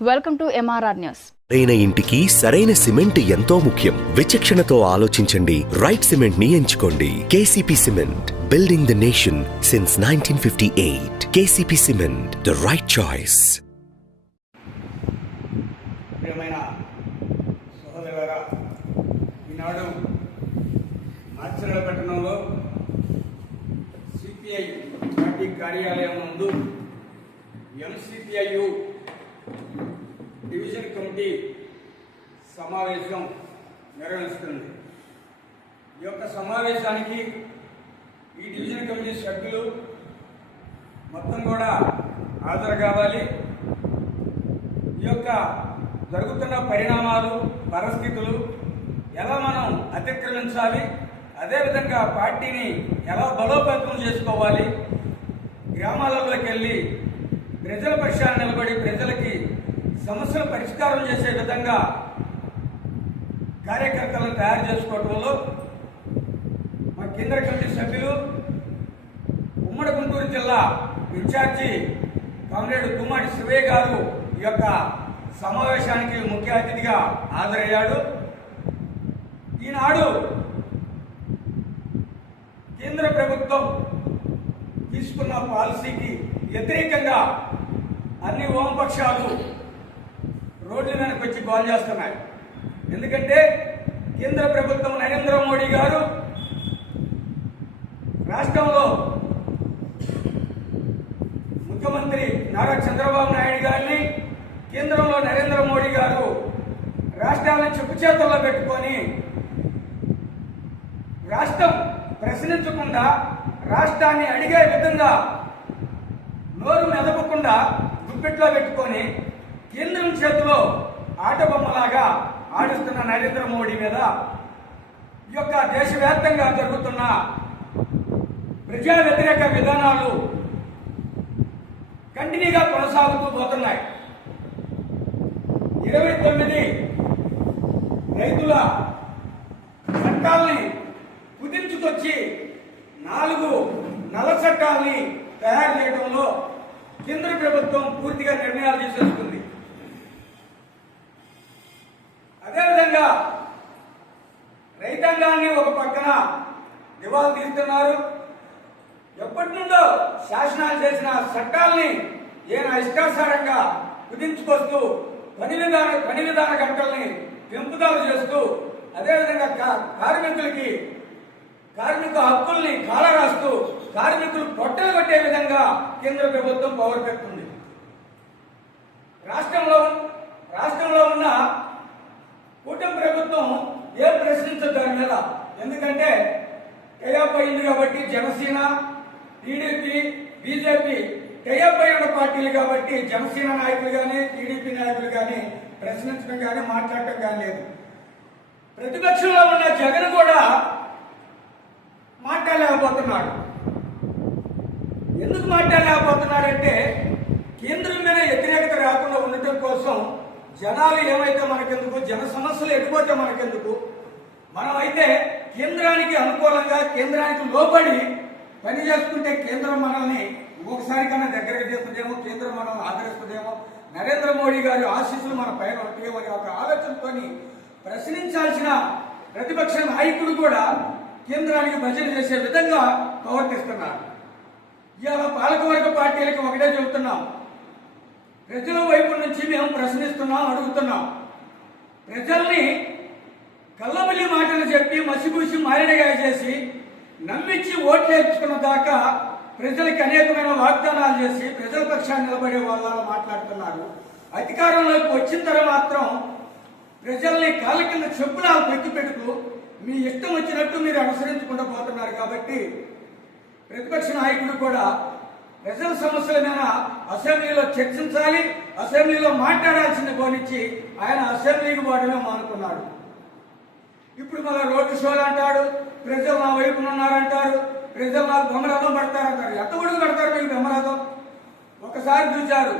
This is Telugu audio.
Welcome to MRR news. సరైన ఇంటికి సరైన సిమెంట్ ఎంతో ముఖ్యం. విచక్షణతో ఆలోచించండి. రైట్ సిమెంట్ ని ఎంచుకోండి. KCP cement, building the nation since 1958. KCP cement, the right choice. ప్రియమైన సహోదరులారా, ఈనాడు మాచర్ల పట్టణంలో సిపిఐ పార్టీ కార్యాలయం నందు ఎంసిపిఐయు డివిజన్ కమిటీ సమావేశం నిర్వహిస్తుంది. ఈ యొక్క సమావేశానికి ఈ డివిజన్ కమిటీ సభ్యులు మొత్తం కూడా హాజరు కావాలి. ఈ యొక్క జరుగుతున్న పరిణామాలు, పరిస్థితులు ఎలా మనం అతిక్రమించాలి, అదేవిధంగా పార్టీని ఎలా బలోపేతం చేసుకోవాలి, గ్రామాలలోకి వెళ్ళి ప్రజల పక్షాన్ని నిలబడి ప్రజలకి సమస్యలు పరిష్కారం చేసే విధంగా కార్యకర్తలను తయారు చేసుకోవడంలో మా కేంద్ర కమిటీ సభ్యులు ఉమ్మడి గుంటూరు జిల్లా ఇన్ఛార్జి కామ్రేడ్ తుమ్మాడి శివయ్య గారు ఈ యొక్క సమావేశానికి ముఖ్య అతిథిగా హాజరయ్యాడు. ఈనాడు కేంద్ర ప్రభుత్వం తీసుకున్న పాలసీకి వ్యతిరేకంగా అన్ని వామపక్షాలు రోడ్ల మీదకి వచ్చి గోల్ చేస్తున్నాయి. ఎందుకంటే కేంద్ర ప్రభుత్వం నరేంద్ర మోడీ గారు రాష్ట్రంలో ముఖ్యమంత్రి నారా చంద్రబాబు నాయుడు గారిని, కేంద్రంలో నరేంద్ర మోడీ గారు రాష్ట్రాలను చెప్పు చేతుల్లో పెట్టుకొని రాష్ట్రం ప్రశ్నించకుండా, రాష్ట్రాన్ని అడిగే విధంగా నోరు మెదపకుండా గుప్పెట్లో పెట్టుకొని కేంద్రం చేతిలో ఆటబొమ్మలాగా ఆడిస్తున్న నరేంద్ర మోడీ మీద ఈ యొక్క దేశవ్యాప్తంగా జరుగుతున్న ప్రజా వ్యతిరేక విధానాలు కంటిన్యూగా కొనసాగుతూ పోతున్నాయి. 29 రైతుల చట్టాలని కుదించుకొచ్చి 4 నల్ల చట్టాలని తయారు చేయడంలో కేంద్ర ప్రభుత్వం పూర్తిగా నిర్ణయాలు తీసేసుకుంది. అదేవిధంగా రైతాంగాన్ని ఒక పక్కన దివాలు తీస్తున్నారు. ఎప్పటి నుండో శాసనాలు చేసిన చట్టాలని ఈయన ఇష్టానుసారంగా కుదించుకొస్తూ పని విధాన గంటల్ని పెంపుదల చేస్తూ, అదేవిధంగా కార్మిక హక్కుల్ని కాలరాస్తూ కార్మికులు పొట్టలు కొట్టే విధంగా కేంద్ర ప్రభుత్వం పవర్ పెడుతుంది. రాష్ట్రంలో ఉన్న కూటమి ప్రభుత్వం ఏం ప్రశ్నించదు దాని మీద. ఎందుకంటే టైఅప్ అయింది కాబట్టి జనసేన, టీడీపీ, బీజేపీ టైఅప్ అయిన పార్టీలు కాబట్టి జనసేన నాయకులు కానీ టీడీపీ నాయకులు కానీ ప్రశ్నించడం కానీ మాట్లాడటం కానీ లేదు. ప్రతిపక్షంలో ఉన్న జగన్ కూడా మాట్లాడలేకపోతున్నాడు. ఎందుకు మాట్లాడలేకపోతున్నాడంటే కేంద్రం మీద వ్యతిరేకత రాకుండా ఉండటం కోసం జనాలు ఏమైతే మనకెందుకు, జన సమస్యలు ఎటుపోతే మనకెందుకు, మనమైతే కేంద్రానికి అనుకూలంగా కేంద్రానికి లోబడి పని చేసుకుంటే కేంద్రం మనల్ని ఇంకొకసారి కన్నా దగ్గరకు చేస్తుందేమో, కేంద్రం మనల్ని ఆదరిస్తుందేమో, నరేంద్ర మోడీ గారి ఆశీస్సులు మన పైన ఉంటాయేమో అనే ఒక ఆలోచనతో ప్రశ్నించాల్సిన ప్రతిపక్ష నాయకుడు కూడా కేంద్రానికి భజన చేసే విధంగా ప్రవర్తిస్తున్నారు. ఇవాళ పాలకవర్గ పార్టీలకు ఒకటే చెబుతున్నాం, ప్రజల వైపు నుంచి మేము ప్రశ్నిస్తున్నాం, అడుగుతున్నాం. ప్రజల్ని కల్లబల్లి మాటలు చెప్పి మసిపూసి మారినగా చేసి నమ్మించి ఓట్లు వేయించుకున్న దాకా ప్రజలకి అనేకమైన వాగ్దానాలు చేసి ప్రజల పక్షాన్ని నిలబడే వాళ్ళ మాట్లాడుతున్నారు. అధికారంలోకి వచ్చిన తర్వాత మాత్రం ప్రజల్ని కాళ్ళ కింద చెప్పున పెట్టి పెడుతూ మీ ఇష్టం వచ్చినట్టు మీరు అనుసరించకుండా పోతున్నారు. కాబట్టి ప్రతిపక్ష నాయకుడు కూడా ప్రజల సమస్యల మీద అసెంబ్లీలో చర్చించాలి, అసెంబ్లీలో మాట్లాడాల్సింది పోనిచ్చి ఆయన అసెంబ్లీకి పోవడమే మానుకున్నాడు. ఇప్పుడు మళ్ళీ రోడ్డు షోలు అంటాడు, ప్రజలు నా వైపున ఉన్నారంటారు, ప్రజలు నాకు బ్రహ్మరథం పడతారంటారు. ఎంత ఉడుగు పడతారు మీకు బ్రహ్మరథం? ఒకసారి చూశారు.